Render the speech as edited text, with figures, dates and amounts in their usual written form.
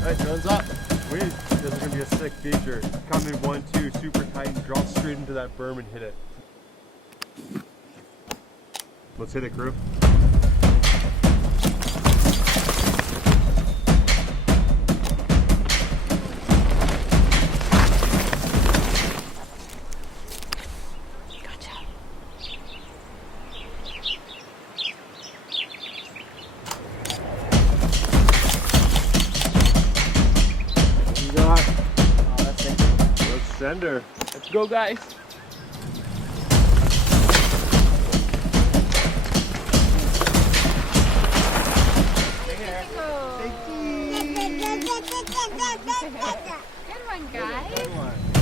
Alright, drone's up. Wait, this is gonna be a sick feature. Come in 1-2, super tight, and drop straight into that berm and hit it. Let's hit it, crew. Sender. Let's go, guys. Good one, guys.